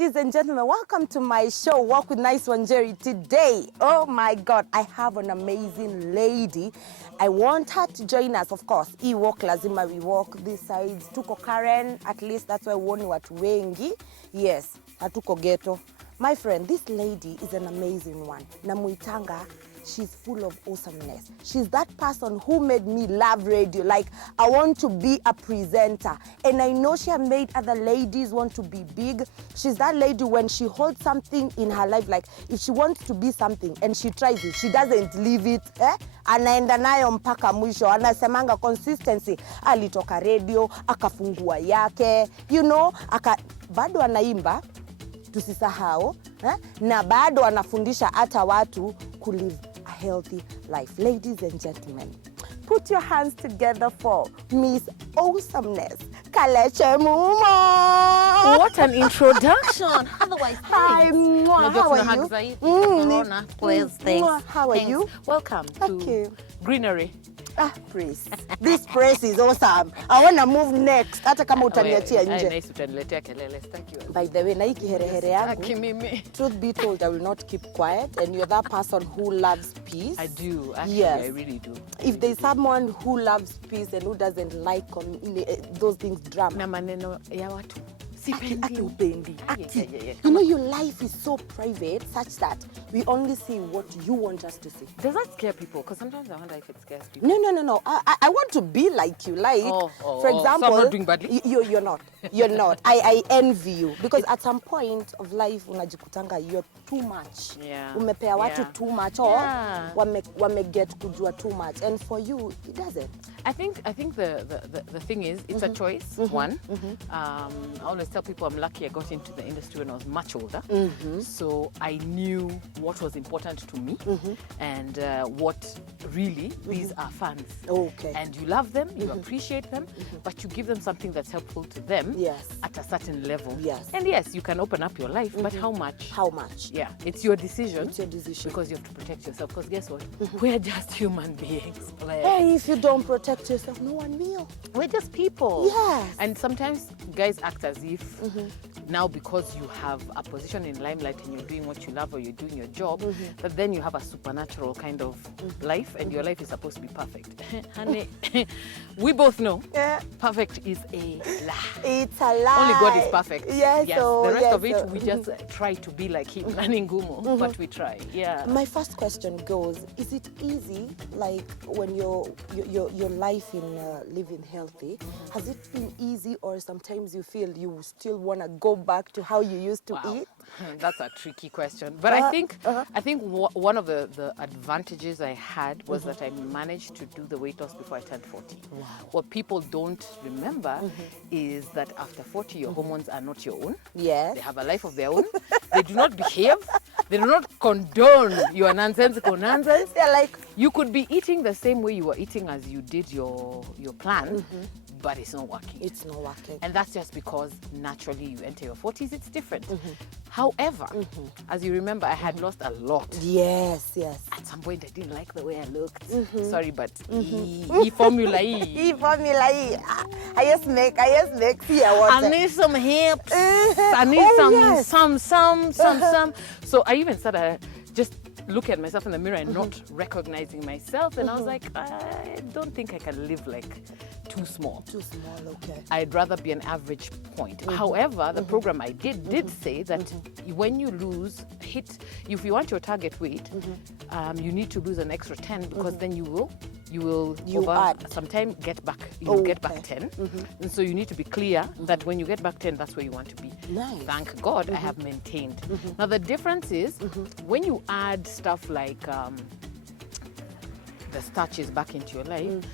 Ladies and gentlemen, welcome to my show, Walk with Nyce Wanjeri. Today, oh my God, I have an amazing lady. I want her to join us, of course. I walk lazima we walk this side. Tuko Karen, at least that's why uone watu wengi. Yes, hatuko ghetto. My friend, this lady is an amazing one. Namuitanga, she's full of awesomeness. She's that person who made me love radio. Like, I want to be a presenter. And I know she has made other ladies want to be big. She's that lady when she holds something in her life, like if she wants to be something and she tries it, she doesn't leave it. Anaenda nayo mpaka mwisho. Anasemanga consistency. Alitoka radio, akafungua yake. You know, bado anaimba. Tusisahau, na bado anafundisha hata watu to live a healthy life. Ladies and gentlemen, put your hands together for Miss Awesomeness, Kalekye Mumo. What an introduction. Otherwise, hi, how are you? Corona, please, thanks. How are you? Welcome to Greenery. Praise. This praise is awesome. I want to move next. Hata kama utaniachia nje. Nice utaniletea kelele, sitaki wewe. By the way, na hiki herehere yangu. Truth be told, I will not keep quiet, and you're that person who loves peace. I do. Actually, yes. I really do. If there's someone who loves peace and who doesn't like those things drama. Na maneno ya watu. You know, your life is so private such that we only see what you want us to see. Does that scare people? Because sometimes I wonder if it scares people. No. I want to be like you. Like, for example, so I'm not doing badly? You're not. You're not. I envy you. Because at some point of life, unajikutanga, you're too much. Yeah. Umepea watu too much. Or wame get kujua too much. And for you, it doesn't. I think the thing is, it's a choice, one. I always tell people I'm lucky I got into the industry when I was much older. So I knew what was important to me and what really these are fans. Okay. And you love them, you appreciate them, but you give them something that's helpful to them at a certain level. Yes. And yes, you can open up your life, but how much? How much? Yeah, it's your decision. It's your decision. Because you have to protect yourself. Because guess what? We're just human beings. Hey, if you don't protect yourself, no one will. We're just people. Yes. And sometimes guys act as if now because you have a position in limelight and you're doing what you love or you're doing your job, that then you have a supernatural kind of life and your life is supposed to be perfect. Honey, we both know perfect is a lie. It's a lie. Only God is perfect. Yes. The rest of it, we just try to be like him, Naningumo, but we try. Yeah. My first question goes, is it easy, like when your life in living healthy, has it been easy or sometimes you feel you still want to go back to how you used to eat? That's a tricky question. But I think one of the advantages I had was that I managed to do the weight loss before I turned 40. Wow. What people don't remember is that after 40, your hormones are not your own. Yes. They have a life of their own. They do not behave. They do not condone your nonsensical nonsense. They're like, you could be eating the same way you were eating as you did your plan, but it's not working. It's not working. And that's just because naturally you enter your 40s, it's different. However, as you remember, I had lost a lot. Yes. At some point, I didn't like the way I looked. Sorry, but formula E. Formula E. I just make here water. I need some hips. I need some. So I even started just looking at myself in the mirror and not recognizing myself. And I was like, I don't think I can live like too small. Too small, okay. I'd rather be an average point. However, the program I did say that when you if you want your target weight, you need to lose an extra 10 because then you will over some time get back. You'll get back 10. And so you need to be clear that when you get back 10, that's where you want to be. Nice. Thank God I have maintained. Now the difference is when you add stuff like the starches back into your life,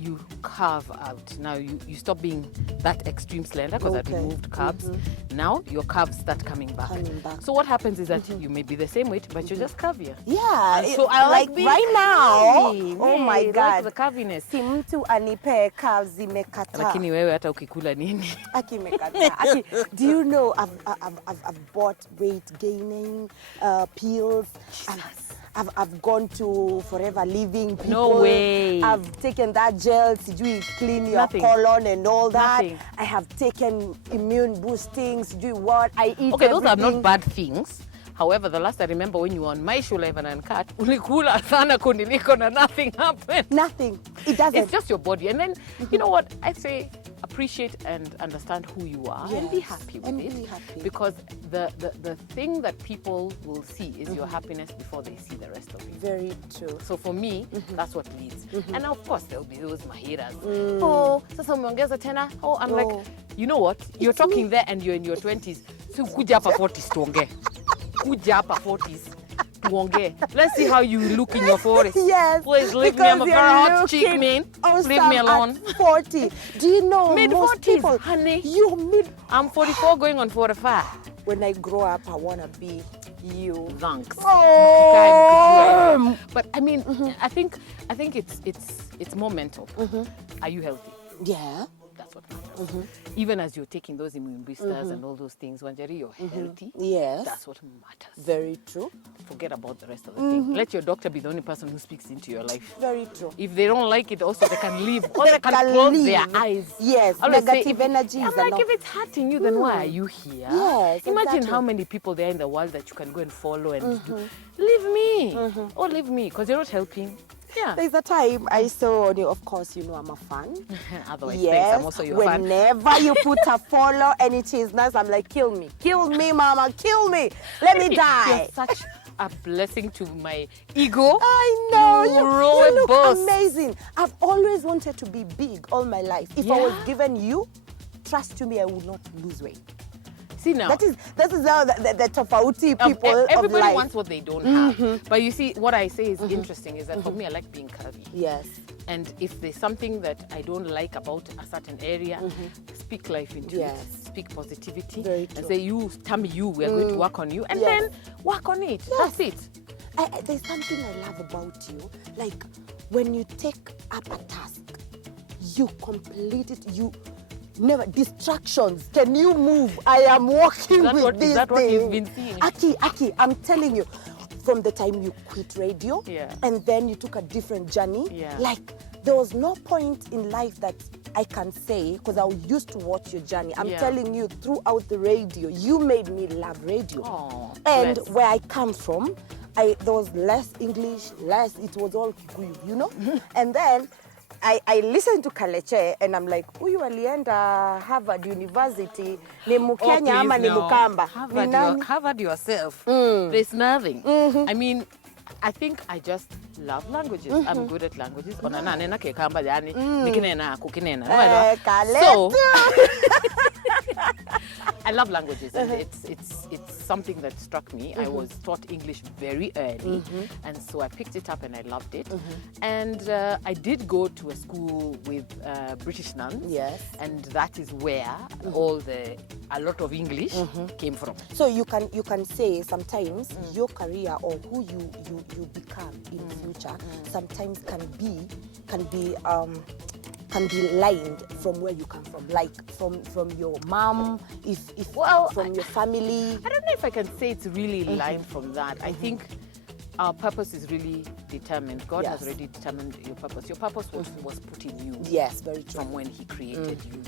you carve out. Now you stop being that extreme slender because I've removed carbs. Now your carbs start coming back. So what happens is that you may be the same weight, but you're just curvier. Yeah. So I like being right now. curvy. Oh my God. Like the curviness. Si mtu anipe carbs zimekataa. Lakini wewe hata ukikula nini? Aki mekataa. Do you know I've bought weight gaining pills. I've gone to Forever Living people. No way. I've taken that gel, sijui clean your Nothing. colon and all that. Nothing. I have taken immune boosting, sijui what. I eat Okay, those are everything. not bad things. However, the last I remember when you were on my show live and uncut, ulikula sana kuniliko na nothing happened. Nothing. It doesn't. It's just your body. And then, you know what? I say appreciate and understand who you are and be Yes, happy with and it. be happy. Because the thing that people will see is your happiness before they see the rest of you. Very true. So for me, that's what leads. And of course, there'll be those mahiras. Oh, sasa umeongeza tena. Oh, I'm like, you know what? You're talking there and you're in your 20s. So kuja hapa 40s tuongee. Kuja hapa 40s tuongee. Let's see how you look in your 40s. Yes. Please leave me. I'm a very hot chick, man. Leave me alone. At 40. Do you know most Mid-40s, people? honey. You mid. I'm 44 going on 45. When I grow up, I want to be you. Thanks. Oh. But I mean, I think it's more mental. Are you healthy? Yeah. That's what matters. Even as you're taking those immune boosters and all those things, Wanjeri, you're healthy. Yes. That's what matters. Very true. Forget about the rest of the thing. Let your doctor be the only person who speaks into your life. Very true. If they don't like it, also they can leave. Or they can close leave. their eyes. Yes. I always say, Negative energies. I'm like, if it's hurting you, then why are you here? Yes, Imagine exactly. how many people there in the world that you can go and follow and do. Leave me. Or leave me, because you're not helping. Yeah. There's a time I saw on you, of course, you know I'm a fan. Otherwise, Yes. thanks, I'm also your fan. Whenever you put a follow and it is nice, I'm like, kill me, mama, kill me. Let me die. You're such a blessing to my ego. I know. You You look boss. amazing. I've always wanted to be big all my life. If I was Yeah. given you, trust me, I would not lose weight. See now. That is how the tofauti people of everybody life. wants what they don't have. But you see, what I say is interesting is that for me, I like being curvy. Yes. And if there's something that I don't like about a certain area, speak life into Yes. it. Speak positivity. Very And true. say, you, tell me you, we're going to work on you. And Yes. then work on it. That's it. There's something I love about you. Like, when you take up a task, you complete it. You never distractions. Can you move? I am walking with this Is that what thing. you've been seeing? Aki, I'm telling you, from the time you quit radio, Yeah. and then you took a different journey, Yeah. like there was no point in life that I can say, because I used to watch your journey. I'm Yeah. telling you, throughout the radio, you made me love radio. Oh, And bless. where I come from, there was less English, it was all Kikuyu, you know? And then I listened to Kalekye and I'm like, huyu alienda Harvard University, ni Mkenya ama ni Mukamba? Ni nani? Harvard yourself. There's nothing. I mean, I think I just love languages. I'm good at languages. Onana nena ke kamba yani nikinena kukinena. So I love languages, and it's something that struck me. I was taught English very early, and so I picked it up and I loved it. And I did go to a school with British nuns. Yes. And that is where a lot of English came from. So you can say sometimes your career or who you become in future sometimes can be lined from where you come from, like from your mom, from your family. I don't know if I can say it's really lined from that. I think our purpose is really determined. God has already determined your purpose. Your purpose was put in you. Yes, very true. From when He created you.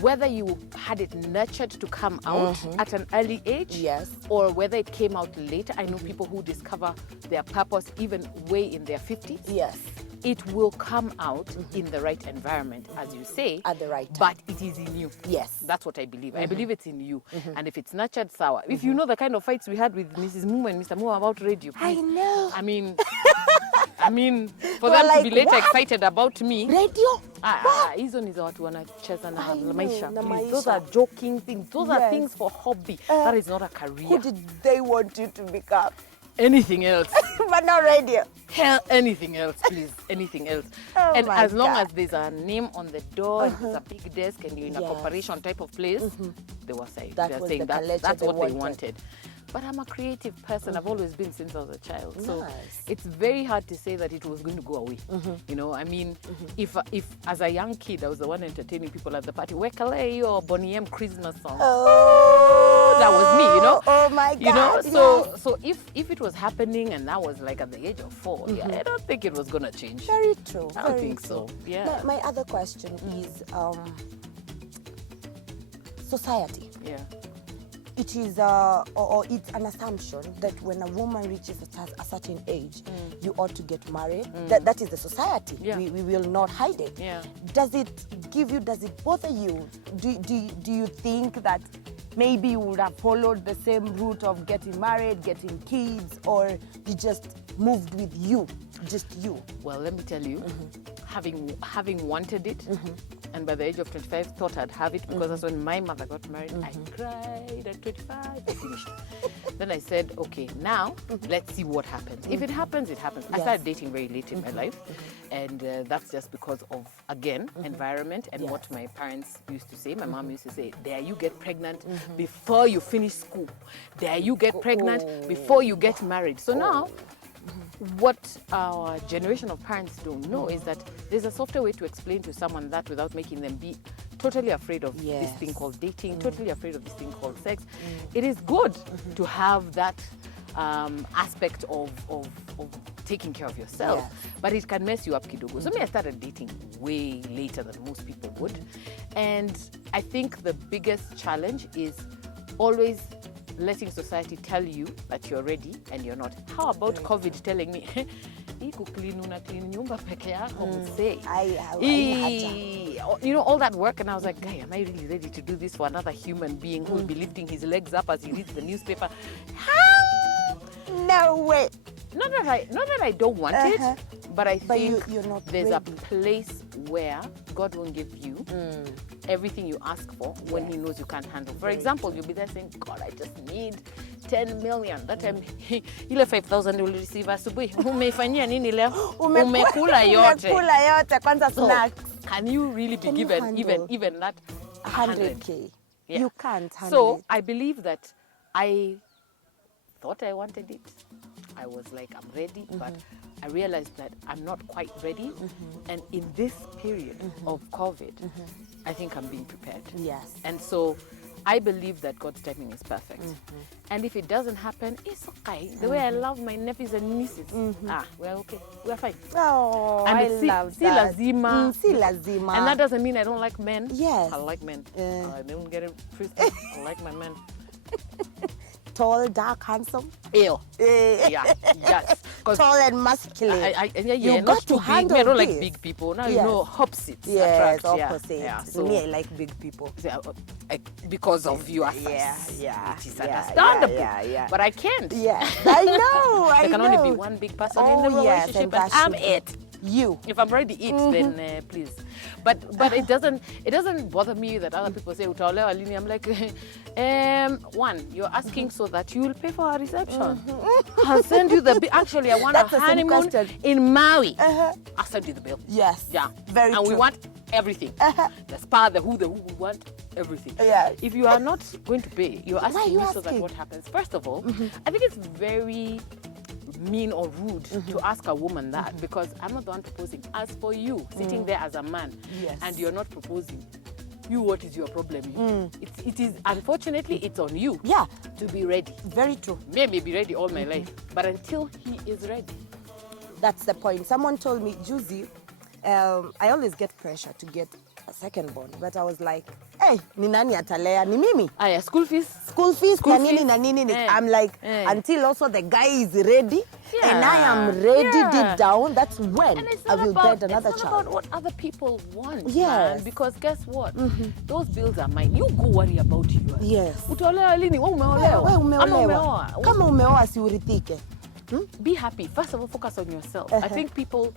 Whether you had it nurtured to come out at an early age, Yes. or whether it came out later. I know people who discover their purpose even way in their 50s. Yes. It will come out in the right environment, as you say. At the right time. But it is in you. Yes. That's what I believe. I believe it's in you. And if it's nurtured, sour. If you know the kind of fights we had with Mrs. Mumo and Mr. Mumo about radio, please. I know. I mean, for We're them like, to be later what? excited about me. Radio? Hizo ni za watu wanacheza na I know, maisha. na Please. Those maisha. are joking things. Those are Yes. things for hobby. That is not a Who career. did they want you to become? Anything else. But not radio. Hell, anything else, please. Anything else. Oh And my as long God. as there's a name on the door, and there's a big desk, and you're in a Yes. corporation type of place, they were saying, That they're was saying the that's Kalekye they what they wanted. wanted. But I'm a creative person. I've always been since I was a child. So Nice. it's very hard to say that it was going to go away. You know, I mean, if as a young kid, I was the one entertaining people at the party, Wekale or Bonnie M Christmas song. Oh, that was me, you know. Oh my God. You know, so if it was happening and that was like at the age of 4, yeah, I don't think it was gonna change. Very true. I don't think so. Yeah. My other question is society. Yeah. It is, or it's an assumption that when a woman reaches a certain age, you ought to get married. That is the society. Yeah. We will not hide it. Yeah. Does it bother you? Do you think that maybe you would have followed the same route of getting married, getting kids, or you just moved with you, just you? Well, let me tell you, having wanted it, and by the age of 25 thought I'd have it, because that's when my mother got married. I cried at 25, I finished. Then I said, okay, now let's see what happens. If it happens, it happens. I started dating very late in my life, and that's just because of, again, environment and what my parents used to say. My mom used to say, there you get pregnant before you finish school. There you get pregnant before you get married. So now, what our generation of parents don't know is that there's a softer way to explain to someone that without making them be totally afraid of this thing called dating, totally afraid of this thing called sex. It is good to have that aspect of taking care of yourself, but it can mess you up kidogo. So me, I started dating way later than most people would, and I think the biggest challenge is always letting society tell you that you're ready and you're not. How about COVID telling me, clean nyumba peke yako, say, you know, all that work, and I was like, guy, am I really ready to do this for another human being who will be lifting his legs up as he reads the newspaper? No way. Not that I don't want it, but I think you're not there's ready. a place where God will give you everything you ask for when He knows you can't handle. For example, you'll be there saying, God, I just need 10 million. That time, ile 5,000 will receive asubuhi. Umeifanyia nini leo? Umekula yote. Umekula yote, kwanza snacks. Can you really be given even that 100K? Yeah. You can't handle it. So I believe that I thought I wanted it. I was like, I'm ready, but I realized that I'm not quite ready. And in this period of COVID, I think I'm being prepared. Yes. And so I believe that God's timing is perfect. And if it doesn't happen, it's okay. The way I love my nephews and nieces, we're okay. We're fine. Oh, And I love si that. lazima. Si lazima. And that doesn't mean I don't like men. Yes. I like men. I don't get it twisted. I like my men. Tall, dark, handsome. Ew. Yeah. Yes. Tall and masculine. You got not to too handle big. I don't this. like big people. Now Yes. you know opposites Yes, attract. opposite. Yeah. So Me, I like big people. because of you, Yeah. it is Yeah, understandable. yeah. But I can't. Yes, I know. There can know. only be one big person in the yes, relationship, and and that I'm should be it. You. If I'm ready to eat, then please. But it doesn't bother me that other people say utaolewa lini. I'm like, one, you're asking so that you will pay for our reception. I'll send you the bill. Actually, I want That's a a simple honeymoon question. in Maui. I'll send you the bill. Yes. Yeah. Very and true. we want everything. The spa, the who, we want everything. Yes. If you are not going to pay, you're Why are asking you me so that asking? what happens? First of all, I think it's very mean or rude to ask a woman that, because I'm not the one proposing. As for you, sitting there as a man, Yes. and you're not proposing, what is your problem? It is, unfortunately, it's on you to be ready. Very true. Maybe be ready all my life, but until he is ready. That's the point. Someone told me, Juzi, I always get pressure to get a second born, but I was like, hey, ni nani atalea? Ni mimi. Aya, school fees. School fees, School na nini, fees. na nini. Eh. I'm like, Eh. until also the guy is ready, and I am Yeah. ready Yeah. deep down, that's when And it's I not will about, get another it's not child. about what other people want, Yes. man. Because guess what? Those bills are mine. You go worry about yours. Yes. Utaolewa lini? Wewe umeolewa? Wewe Ama umeolewa. umeoa? Kama umeoa si urithike. Be happy. First of all, focus on yourself. I think people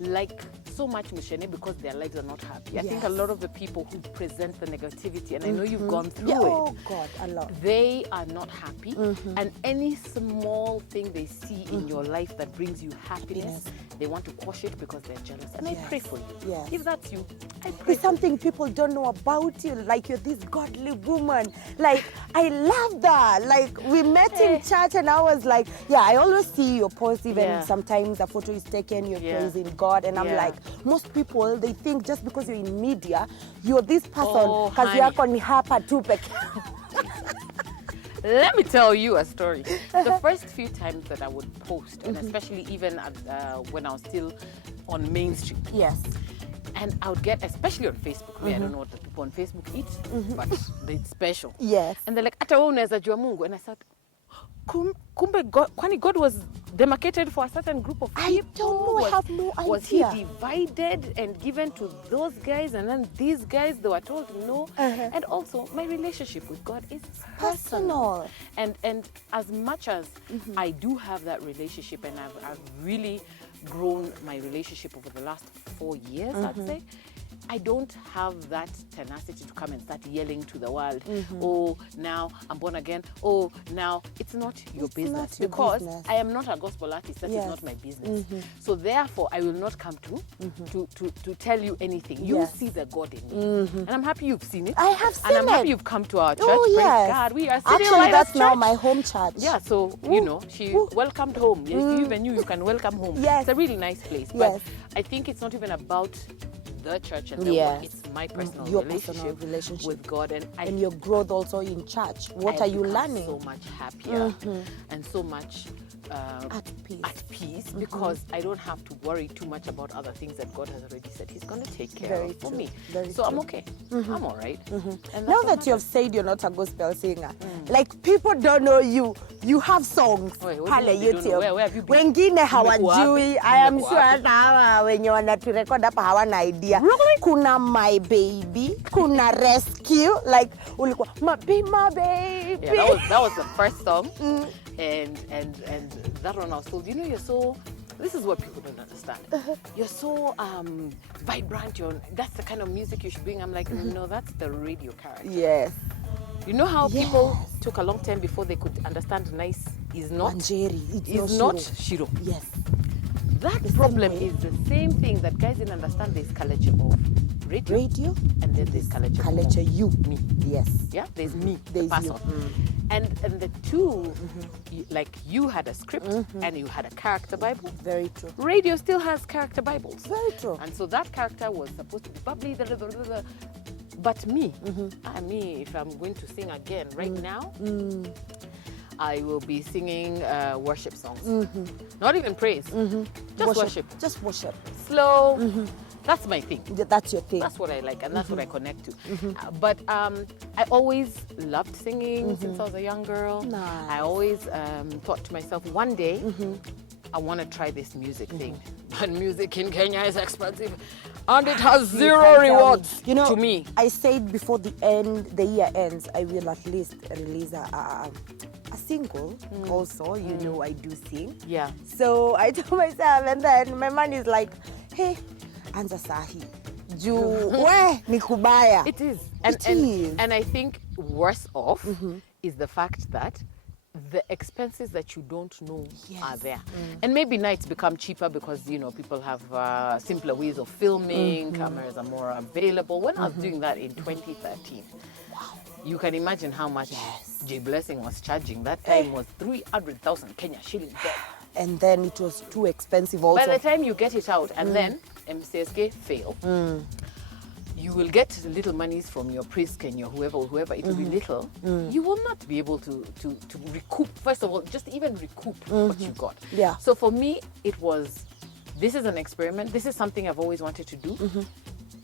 like so much Mishene because their lives are not happy. I think a lot of the people who present the negativity, and I know you've gone through Yeah, it, oh God, a lot. they are not happy. And any small thing they see in your life that brings you happiness, they want to quash it because they're jealous. And I pray for you. Yes. If that's you, I pray There's for something people don't know about you. Like, you're this godly woman. Like, I love that. Like, we met in church and I was like, yeah, I always see your post, even sometimes a photo is taken, you're praising God. And I'm like, most people, they think just because you're in media, you're this person. Oh, Kazi honey. yako ni hapa tu peke. Let me tell you a story. The first few times that I would post, and especially even when I was still on Main Street. Yes. And I would get, especially on Facebook, I don't know what the people on Facebook eat, but it's special. Yes. And they're like, ata wewe unaweza jua Mungu. And I thought, kumbe God, kwani God was demarcated for a certain group of people? I don't know, I have no idea. Was he divided and given to those guys, and then these guys, they were told no? And also, my relationship with God is personal. And as much as I do have that relationship, and I've really grown my relationship over the last 4 years, I'd say, I don't have that tenacity to come and start yelling to the world, oh, now I'm born again, oh, now it's not your business. Because I am not a gospel artist, that is not my business. So therefore, I will not come to tell you anything. You see the God in me. And I'm happy you've seen it. I have seen it. And I'm happy you've come to our church. Oh, Praise yes. God. We are City Actually, Lighthouse that's now Church. my home church. Yeah, so, you know, she welcomed home. Even you can welcome home. Yes. It's a really nice place. But I think it's not even about the church and the work. It's my personal relationship with God, and your growth also in church. What are you learning? So much happier and so much at peace because I don't have to worry too much about other things that God has already said He's going to take care of for me. So I'm okay. I'm all right. And now that you have said you're not a gospel singer, like people don't know you. You have songs. Pale YouTube. Where have you been? Wengine hawajui. I am sure hata hawa wenye wanaturecord hapa hawana idea. Really? Kuna My Baby, kuna Rescue, like ulikuwa my baby. Yeah, that was the first song. And that one I was told, you know, you're so, this is what people don't understand. You're so vibrant, that's the kind of music you should bring. I'm like, no, that's the radio character. Yes. You know how people took a long time before they could understand Nyce is not Wanjeri. Is not Shiro. Yes. That problem is the same thing that guys didn't understand. There's Kalekye of radio, and then there's Kalekye you. Me. Yes. Yeah, there's me, there's the person. And the two, like you had a script and you had a character Bible. Very true. Radio still has character Bibles. Very true. And so that character was supposed to be bubbly, but me, if I'm going to sing again right now, I will be singing worship songs. Not even praise, just worship. Just worship. Slow. That's my thing. That's your thing. That's what I like, and that's what I connect to. But I always loved singing since I was a young girl. Nice. I always thought to myself, one day, I want to try this music thing. But music in Kenya is expensive, and it has zero rewards to me. I said before the year ends, I will at least release a single. Also, you know, I do sing. Yeah. So I told myself, and then my man is like, hey, anza sahi. Ni kubaya. It is. And I think worse off is the fact that the expenses that you don't know are there. And maybe now it's become cheaper because, you know, people have simpler ways of filming, cameras are more available. When I was doing that in 2013, you can imagine how much J Blessing was charging. That time was 300,000 Kenya shillings. And then it was too expensive also. By the time you get it out and then MCSK fail, you will get little monies from your priest and your whoever, it will be little. You will not be able to recoup, first of all, just even recoup what you got. Yeah. So for me, it was, this is an experiment. This is something I've always wanted to do.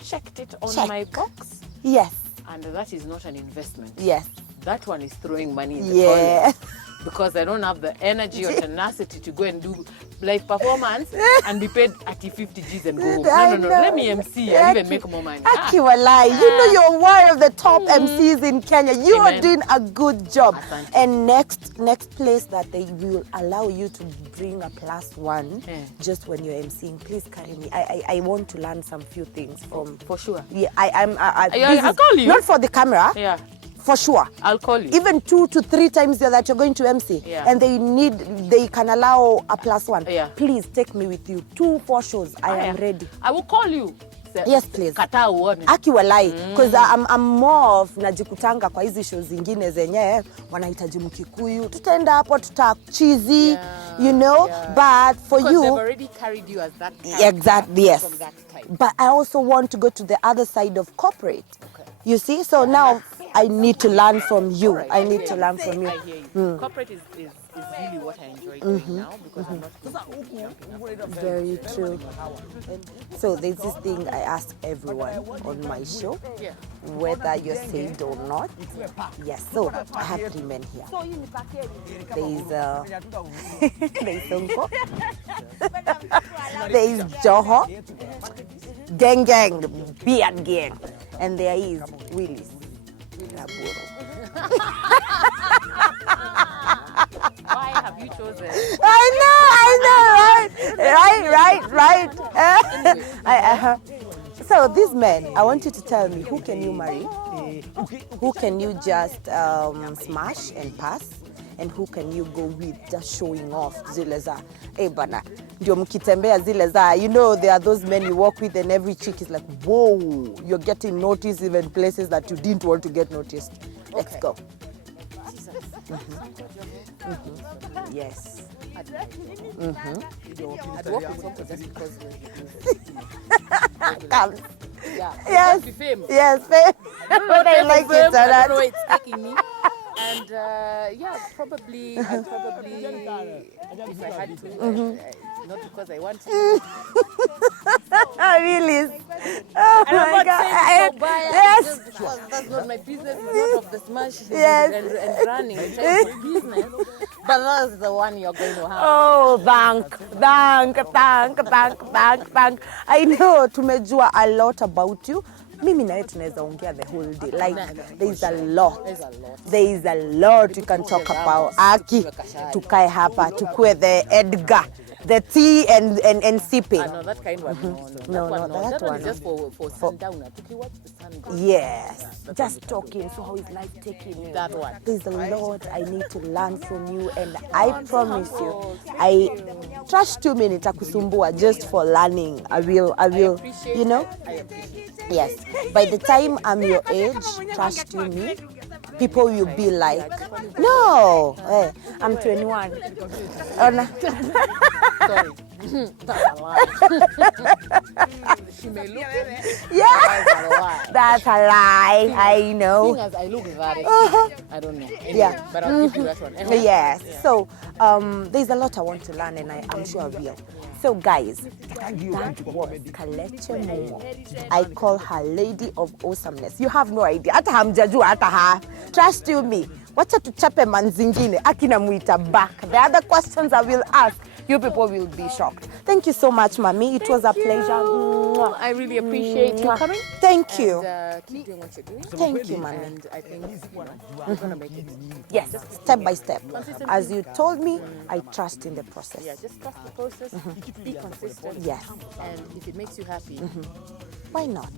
Checked it on my box. Yes. And that is not an investment. Yes. That one is throwing money in the toilet. Because I don't have the energy or tenacity to go and do live performance and be paid at 50 G's and go home. No. Let me MC and even make more money. Akiwalai, you know you're one of the top MCs in Kenya. You are doing a good job. Asante. And next place that they will allow you to bring a +1 just when you're MCing, please carry me. I want to learn some few things from. For sure. Yeah, I'll call you. Not for the camera. Yeah. For sure. I'll call you. Even 2 to 3 times that you're going to MC and they can allow a +1. Please take me with you. 2-4 shows. I am ready. I will call you. Yes, please. Kata uone. Akiwalai. Because I'm more of najikutanga kwa hizi shows zingine zenye wanahitaji Mkikuyu. Tutaenda hapo cheesy, you know. But for because you, they've already carried you as that character. Exactly, yes. From that type. But I also want to go to the other side of corporate. You see? So now I need to learn from you. Right, I need hear to you. learn from you. I hear you. Corporate is really what I enjoy doing now because I'm not jumping up. Very true. So there's this thing I ask everyone on my show, Yeah. whether you're saved or not. Yes, so I have 3 men here. There's there's Sonko, there is Joho, gang, the beard gang, and there is Willis. Why have you chosen? I know, right. So these men, I want you to tell me, who can you marry? Who can you just smash and pass? And who can you go with just showing off? Zile za, bana, ndio mkitembea zile za, you know, there are those men you walk with and every chick is like, whoa, you're getting noticed even places that you didn't want to get noticed. Let's go. Yes. I'd walk with Sonko just because Come. yeah. Yes. Just fame. Yes, fame. But I like it. I don't know where it's taking me. And yeah, probably, if I had to, not because I want to. Really? Oh my God. So Yes. just because that's not my business. It's not of the smash Yes. and running type of business. But that's the one you're going to have. Oh, thank. I know tumejua a lot about you. Mimi na wewe tunaweza ongea the whole day. Like there is a lot. There is a lot we can talk about. Aki, tukae hapa, tukue the Edgar, the tea and sipping. No, that kind one. No, That one one. is just for sundowner. To watch the sun go. Yes, just talking. So how is life taking you? That one. There's a lot I need to learn from you, and I promise you, I trust 2 minutes akusumbua just for learning. I will, you know. I appreciate it. Yes. By the time I'm your age, trust you me, people will be like, no, hey, I'm 21. Oh, no. Sorry. That's a lie. She may look it. Yeah, That's a lie. that's a lie. I know. Seeing as I look that, I don't know. Anyway, Yeah. But I'll give you that one. Anyway. Yes. So there's a lot I want to learn, and I'm sure I will. So guys, that was Kalekye Mumo. I call her Lady of Awesomeness. You have no idea. Hata hamjajua hata ha. Trust you me. Wacha tuchape manzingine. Akina muita back. The other questions I will ask, you people will be shocked. Thank you so much, Mami. It was a pleasure. Mwah. I really appreciate you coming. Thank you. And, keep doing what you're doing. Thank you, Mami. And I think you're going to make it. Yes, step by step. As you told me, I trust in the process. Yeah, just trust the process. Be consistent. Yes. And if it makes you happy, Why not?